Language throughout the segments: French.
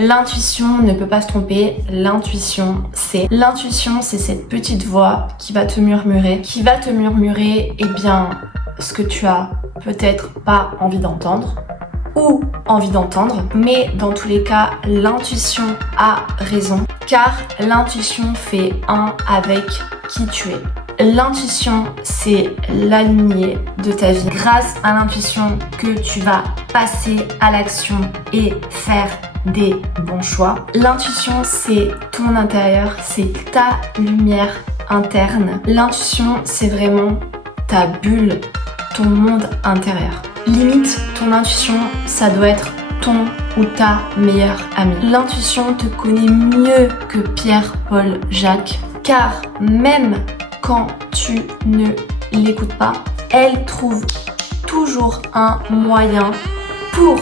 L'intuition ne peut pas se tromper. L'intuition, c'est cette petite voix qui va te murmurer, eh bien, ce que tu as peut-être pas envie d'entendre ou envie d'entendre, mais dans tous les cas, l'intuition a raison, car l'intuition fait un avec qui tu es. L'intuition, c'est la lignée de ta vie. Grâce à l'intuition que tu vas passer à l'action et faire des bons choix. L'intuition, c'est ton intérieur, c'est ta lumière interne. L'intuition, c'est vraiment ta bulle, ton monde intérieur. Limite, ton intuition, ça doit être ton ou ta meilleure amie. L'intuition te connaît mieux que Pierre, Paul, Jacques, car même quand tu ne l'écoutes pas, elle trouve toujours un moyen pour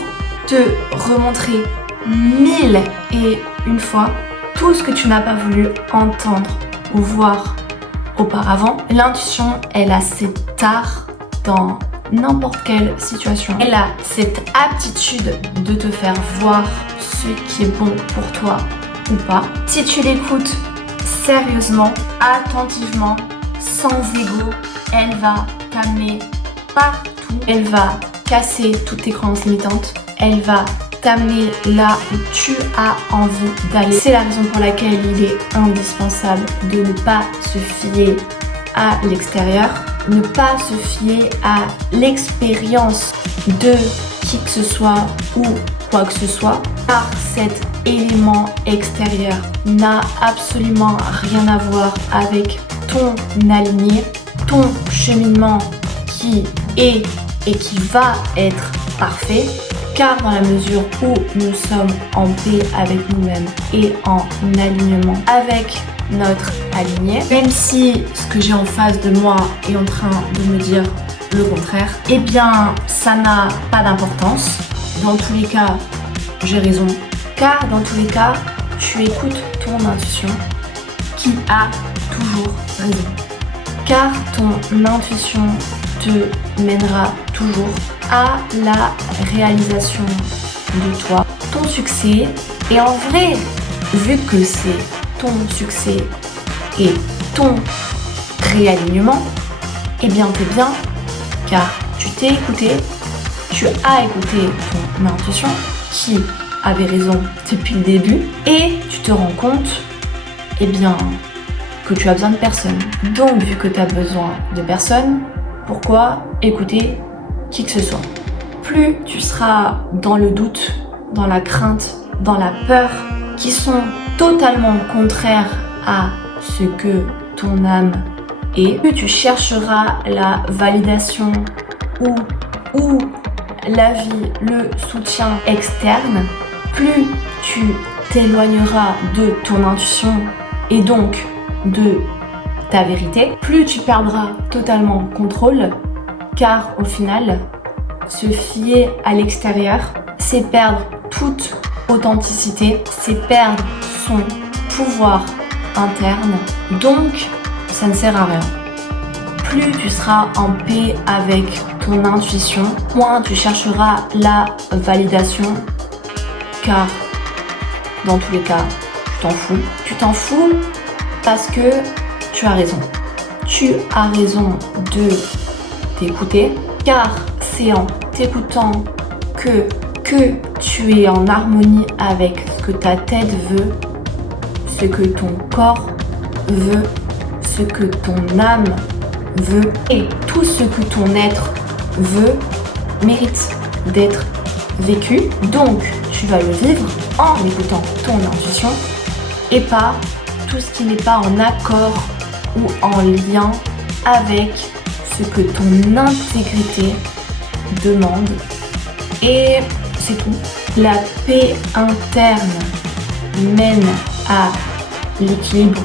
te remontrer 1001 fois tout ce que tu n'as pas voulu entendre ou voir auparavant. L'intuition, elle a cet art dans n'importe quelle situation. Elle a cette aptitude de te faire voir ce qui est bon pour toi ou pas. Si tu l'écoutes sérieusement, attentivement, sans ego, elle va t'amener partout. Elle va casser toutes tes croyances limitantes. Elle va t'amener là où tu as envie d'aller. C'est la raison pour laquelle il est indispensable de ne pas se fier à l'extérieur, ne pas se fier à l'expérience de qui que ce soit ou quoi que ce soit, car cet élément extérieur n'a absolument rien à voir avec ton aligné, ton cheminement qui est et qui va être parfait, car dans la mesure où nous sommes en paix avec nous-mêmes et en alignement avec notre aligné, même si ce que j'ai en face de moi est en train de me dire le contraire, eh bien ça n'a pas d'importance. Dans tous les cas, j'ai raison, car dans tous les cas, tu écoutes ton intuition qui a toujours raison. Car ton intuition te mènera toujours à la réalisation de toi, ton succès. Et en vrai, vu que c'est ton succès et ton réalignement, eh bien t'es bien, car tu t'es écouté, tu as écouté ton intuition qui avait raison depuis le début, et tu te rends compte, eh bien, que tu as besoin de personne. Donc, vu que tu as besoin de personne, pourquoi écouter qui que ce soit? Plus tu seras dans le doute, dans la crainte, dans la peur, qui sont totalement contraires à ce que ton âme est, plus tu chercheras la validation ou l'avis, le soutien externe, plus tu t'éloigneras de ton intuition et donc de ta vérité, plus tu perdras totalement contrôle, car au final, se fier à l'extérieur, c'est perdre toute authenticité, c'est perdre son pouvoir interne, donc ça ne sert à rien. Plus tu seras en paix avec ton intuition, moins tu chercheras la validation, car dans tous les cas, tu t'en fous. Tu t'en fous parce que tu as raison. Tu as raison de t'écouter, car c'est en t'écoutant que tu es en harmonie avec ce que ta tête veut, ce que ton corps veut, ce que ton âme veut, et tout ce que ton être veut mérite d'être vécu. Donc tu vas le vivre en écoutant ton intuition et pas tout ce qui n'est pas en accord ou en lien avec ce que ton intégrité demande. Et c'est tout. La paix interne mène à l'équilibre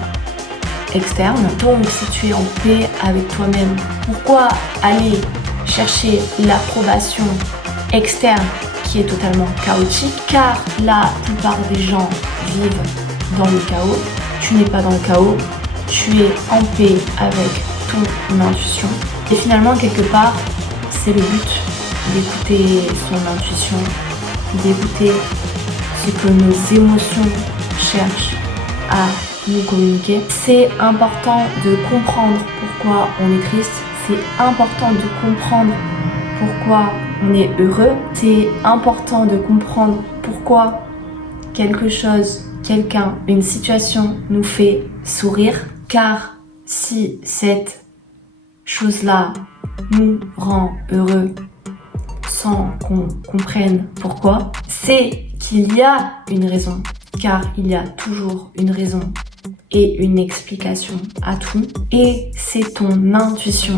externe. Donc si tu es en paix avec toi-même, pourquoi aller chercher l'approbation externe qui est totalement chaotique? Car la plupart des gens vivent dans le chaos. Tu n'es pas dans le chaos, tu es en paix avec ton intuition. Et finalement, quelque part, c'est le but d'écouter son intuition, d'écouter ce que nos émotions cherchent à nous communiquer. C'est important de comprendre pourquoi on est triste. C'est important de comprendre pourquoi on est heureux. C'est important de comprendre pourquoi quelque chose, quelqu'un, une situation nous fait sourire. Car si cette chose-là nous rend heureux sans qu'on comprenne pourquoi, c'est qu'il y a une raison. Car il y a toujours une raison et une explication à tout. Et c'est ton intuition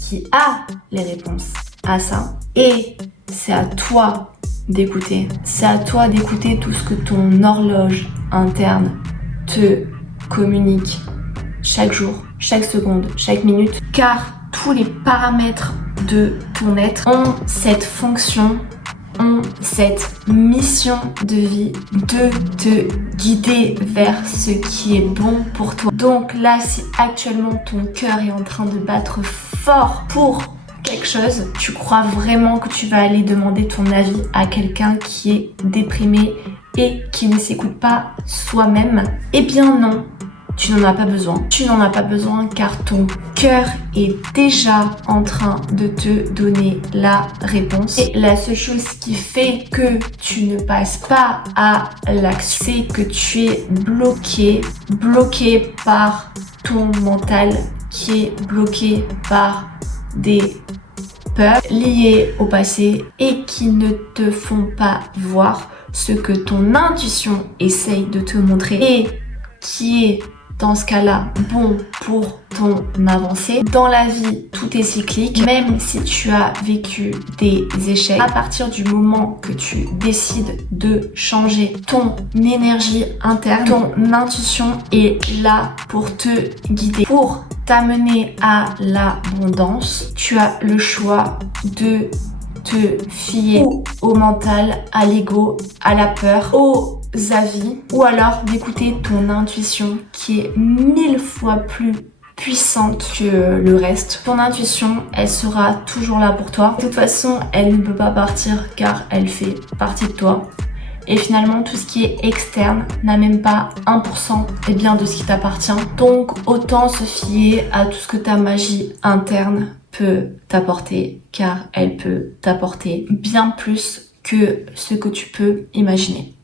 qui a les réponses à ça. Et c'est à toi d'écouter. C'est à toi d'écouter tout ce que ton horloge interne te communique chaque jour, chaque seconde, chaque minute. Car tous les paramètres de ton être ont cette fonction, ont cette mission de vie de te guider vers ce qui est bon pour toi. Donc là, si actuellement ton cœur est en train de battre fort pour quelque chose, tu crois vraiment que tu vas aller demander ton avis à quelqu'un qui est déprimé et qui ne s'écoute pas soi-même? Eh bien non, tu n'en as pas besoin. Tu n'en as pas besoin car ton cœur est déjà en train de te donner la réponse. Et la seule chose qui fait que tu ne passes pas à l'action, c'est que tu es bloqué par ton mental, qui est bloqué par des peurs liées au passé et qui ne te font pas voir ce que ton intuition essaye de te montrer et qui est dans ce cas-là bon pour ton avancée. Dans la vie, tout est cyclique. Même si tu as vécu des échecs, à partir du moment que tu décides de changer ton énergie interne, ton intuition est là pour te guider, pour t'amener à l'abondance. Tu as le choix de te fier au mental, à l'ego, à la peur, aux avis, ou alors d'écouter ton intuition qui est 1000 fois plus puissante que le reste. Ton intuition, elle sera toujours là pour toi. De toute façon, elle ne peut pas partir car elle fait partie de toi. Et finalement, tout ce qui est externe n'a même pas 1% et bien de ce qui t'appartient. Donc, autant se fier à tout ce que ta magie interne peut t'apporter, car elle peut t'apporter bien plus que ce que tu peux imaginer.